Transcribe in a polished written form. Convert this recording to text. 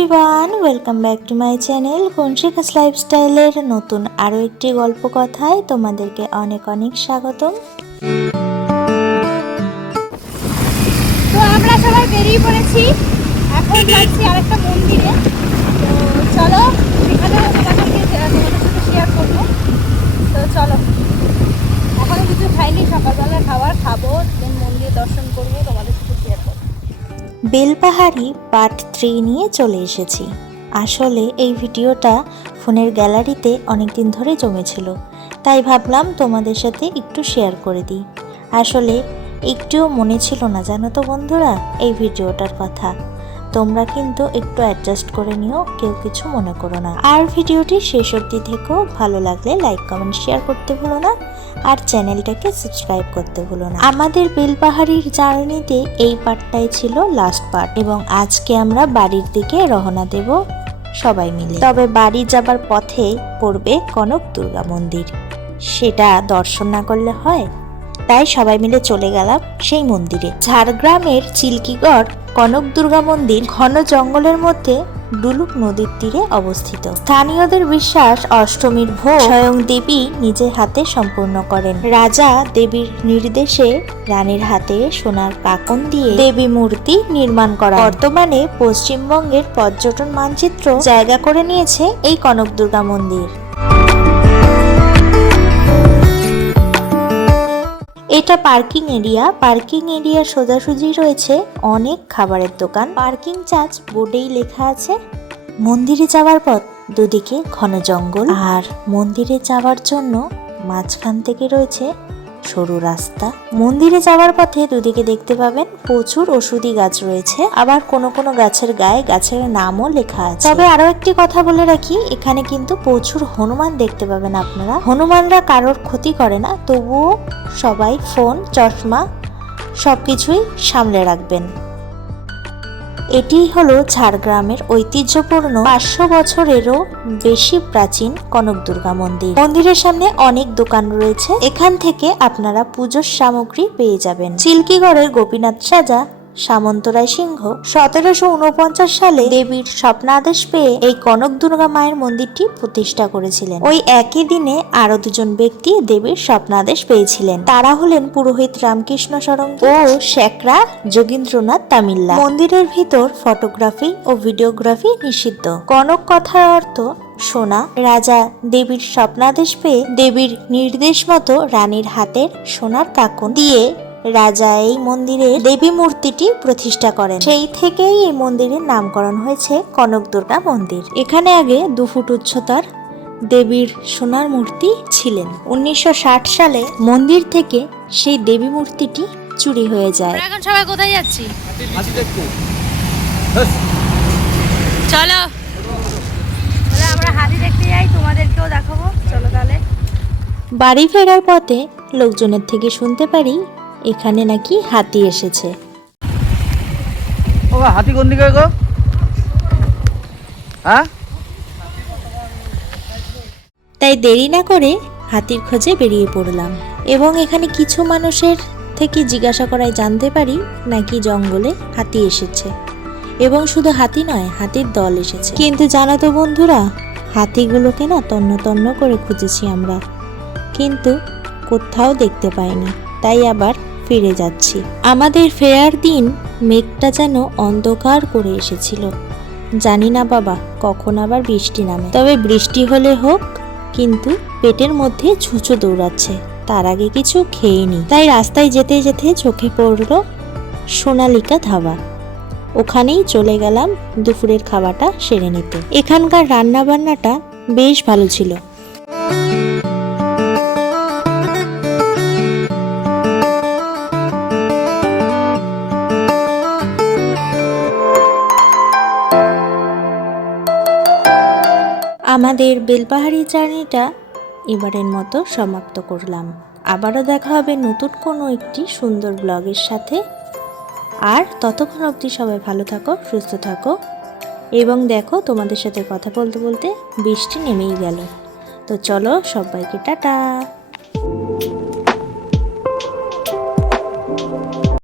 Everyone, welcome back to my channel conscious লাইফস্টাইলের নতুন আরও একটি গল্প কথায় তোমাদেরকে অনেক অনেক স্বাগতম। তো আমরা সবাই বেরিয়ে পড়েছি, এখন যাচ্ছি আরেকটা মন্দিরে। তো চলো, সেখানে তোমাদের সাথে শেয়ার করবো। তো চলো, এখনো কিছু খাইনি, সকালবেলা খাবার খাবো, দেন মন্দির দর্শন করবো, তোমাদের সাথে শেয়ার করবো। বেলপাহাড়ি পার্ট 3 নিয়ে চলে এসেছি। আসলে এই ভিডিওটা ফোনের গ্যালারিতে অনেকদিন ধরে জমেছিল, তাই ভাবলাম তোমাদের সাথে একটু শেয়ার করে দিই। আসলে একটুও মনে ছিল না, জানো তো বন্ধুরা, এই ভিডিওটার কথা। তোমরা কিন্তু একটু অ্যাডজাস্ট করে নিও, কেউ কিছু মনে করো না। আর ভিডিওটি শেষ অবধি থেকেও ভালো লাগলে লাইক কমেন্ট শেয়ার করতে ভুলো না, আর চ্যানেলটাকে সাবস্ক্রাইব করতে ভুলো না। আমাদের বেলপাহাড়ির জার্নিতে এই পার্টটাই ছিল লাস্ট পার্ট, এবং আজকে আমরা বাড়ির দিকে রওনা দেব সবাই মিলে। তবে বাড়ি যাবার পথে পড়বে কনক দুর্গা মন্দির, সেটা দর্শন না করলে হয়? তাই সবাই মিলে চলে গেলাম সেই মন্দিরে। ঝাড়গ্রামের চিল্কিগড় কনক দুর্গা মন্দির ঘন জঙ্গলের মধ্যে ডুলুক নদীর তীরে অবস্থিত। স্থানীয়দের বিশ্বাস, অষ্টমীর ভোগ স্বয়ং দেবী নিজের হাতে সম্পূর্ণ করেন। রাজা দেবীর নির্দেশে রানীর হাতে সোনার কাকন দিয়ে দেবী মূর্তি নির্মাণ করা। বর্তমানে পশ্চিমবঙ্গের পর্যটন মানচিত্র জায়গা করে নিয়েছে এই কনক দুর্গা মন্দির। এটা পার্কিং এরিয়া। পার্কিং এরিয়ার সোজাসুজি রয়েছে অনেক খাবারের দোকান। পার্কিং চার্জ বোর্ডেই লেখা আছে। মন্দিরে যাওয়ার পথ দুদিকে ঘন জঙ্গল, আর মন্দিরে যাওয়ার জন্য মাঝখান থেকে রয়েছে সরু রাস্তা। মন্দিরে যাওয়ার পথে দুদিকে দেখতে পাবেন প্রচুর ওষুধি গাছ রয়েছে, আবার কোনো কোনো গাছের গায়ে গাছের নামও লেখা আছে। তবে আরো একটি কথা বলে রাখি, এখানে কিন্তু প্রচুর হনুমান দেখতে পাবেন আপনারা। হনুমানরা কারোর ক্ষতি করে না, তবুও সবাই ফোন, চশমা সবকিছুই সামলে রাখবেন। এটি হলো ঝাড়গ্রামের ঐতিহ্যপূর্ণ 500 বছরেরও বেশি প্রাচীন কনক দুর্গা মন্দির। মন্দিরের সামনে অনেক দোকান রয়েছে, এখান থেকে আপনারা পুজোর সামগ্রী পেয়ে যাবেন। চিল্কিগড়ের গোপীনাথ রাজা সামন্তরায় সিংহ 1749 সালে দেবীর স্বপ্নাদেশ পেয়ে এই কনক দুর্গা মায়ের মন্দিরটি প্রতিষ্ঠা করেছিলেন। ওই একই দিনে আরো দুজন ব্যক্তি দেবীর স্বপ্নাদেশ পেয়েছিলেন, তারা হলেন পুরোহিত রামকৃষ্ণ সরঙ্গী ও শেকরা যোগীন্দ্রনাথ তামিল্লা। মন্দিরের ভিতর ফটোগ্রাফি ও ভিডিওগ্রাফি নিষিদ্ধ। কনক কথার অর্থ সোনা। রাজা দেবীর স্বপ্নাদেশ পেয়ে দেবীর নির্দেশ মতো রানীর হাতের সোনার কাকন দিয়ে রাজা এই মন্দিরে দেবী মূর্তিটি প্রতিষ্ঠা করেন। সেই থেকেই এই মন্দিরের নামকরণ হয়েছে কনক দুর্গা মন্দির। এখানে আগে 2 ফুট উচ্চতার দেবীর সোনার মূর্তি ছিলেন। 1960 সালে মন্দির থেকে সেই দেবী মূর্তিটি চুরি হয়ে যায়। এখন সবাই কোথায় যাচ্ছি? চলো, আমরা হাতি দেখতে যাই, তোমাদেরকেও দেখাবো। চলো তাহলে। বাড়ি ফেরার পথে লোকজনের থেকে শুনতে পারি এখানে নাকি হাতি এসেছে। ও হাতি কোন দিকে গো? হ্যাঁ, তাই দেরি না করে হাতির খোঁজে বেরিয়ে পড়লাম, এবং এখানে কিছু মানুষের থেকে জিজ্ঞাসা করায় জানতে পারি নাকি জঙ্গলে হাতি এসেছে, এবং শুধু হাতি নয়, হাতির দল এসেছে। কিন্তু জানো তো বন্ধুরা, হাতিগুলোকে না তন্ন তন্ন করে খুঁজেছি আমরা, কিন্তু কোথাও দেখতে পাইনি। তাই আবার ফিরে যাচ্ছি। আমাদের ফেরার দিন মেঘটা যেন অন্ধকার করে এসেছিল। জানি না বাবা কখন আবার বৃষ্টি নামে। তবে বৃষ্টি হলে হোক, কিন্তু পেটের মধ্যে ছুঁচো দৌড়াচ্ছে, তার আগে কিছু খেয়েনি। তাই রাস্তায় যেতে যেতে চোখে পড়লো সোনালিকা ধাবা। ওখানেই চলে গেলাম দুপুরের খাবারটা সেরে নিতে। এখানকার রান্না বান্নাটা বেশ ভালো ছিল। আমাদের বেলপাহাড়ি জার্নিটা এবারের মতো সমাপ্ত করলাম। আবারও দেখা হবে নতুন কোনো একটি সুন্দর ব্লগের সাথে। আর ততক্ষণ অবধি সবাই ভালো থাকো, সুস্থ থাকো, এবং দেখো তোমাদের সাথে কথা বলতে বলতে বৃষ্টি নেমেই গেল। তো চলো, সবাইকে টাটা।